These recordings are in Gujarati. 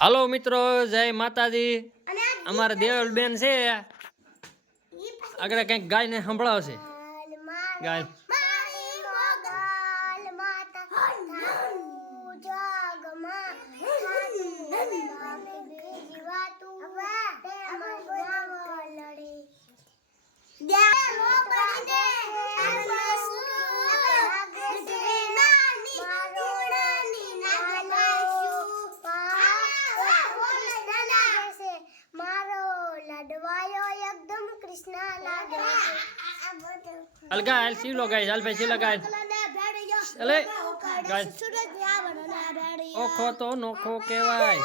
હાલો મિત્રો જય માતાજી. અમારા દેવલ બેન છે આગળ કંઈક ગાયને સંભળાવશે. ગાય. છે હાલ ગાય હાલ શીલો ગાય હાલ ભાઈ સી ગાય. અલે. ગાય ઓખો તો નોખો કહેવાય.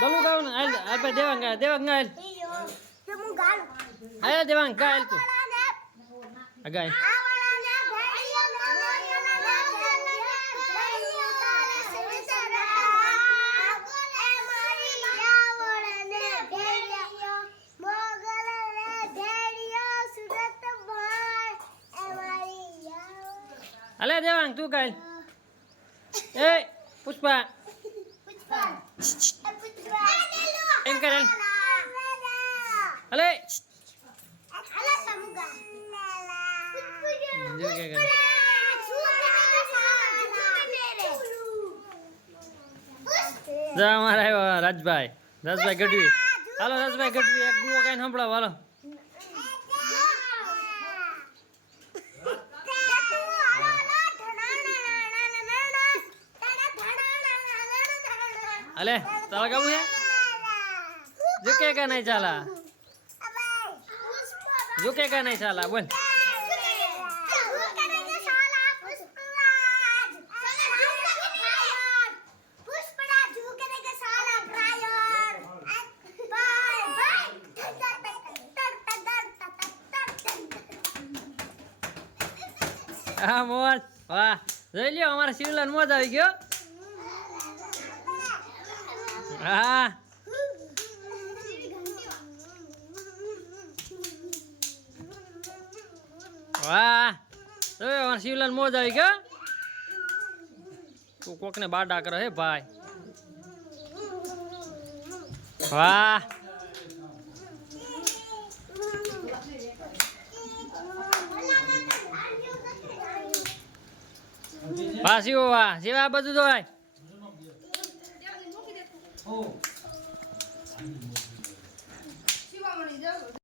બલું ગાવ ને હાલ હાલ ભાઈ દેવાંગ દેવાંગ ગાય. હાલ દેવાંગ ગાય હાલ તું. ગાય. હાલે દેવાંગ તું ગાય એ પુષ્પા. એમ કર. હાલ. હાલે જો અમારા આવ્યા રાજભાઈ. રાજભાઈ ગઢવી. હાલો રાજભાઈ ગઢવી એક ગુઓ કઈ સંભળાવો હાલો. હાલે તારા ગાવું હે? ઝુકે કે નહીં ચાલા. ઝુકે કે નહીં ચાલા, બોલ. હા મોજ વાહ. જોઈ લ્યો, અમારા શિવલાલ મોજ આવી ગયો. હા. વાહ. અમારા શિવલાલ મોજ આવી ગયો તું કોકને બાડા કરે હે, ભાઈ. વાહ. વાહ, શિવ વાહ. શિવ બધું તો ભાઈ 어. 시방을 뭐, 그, 이제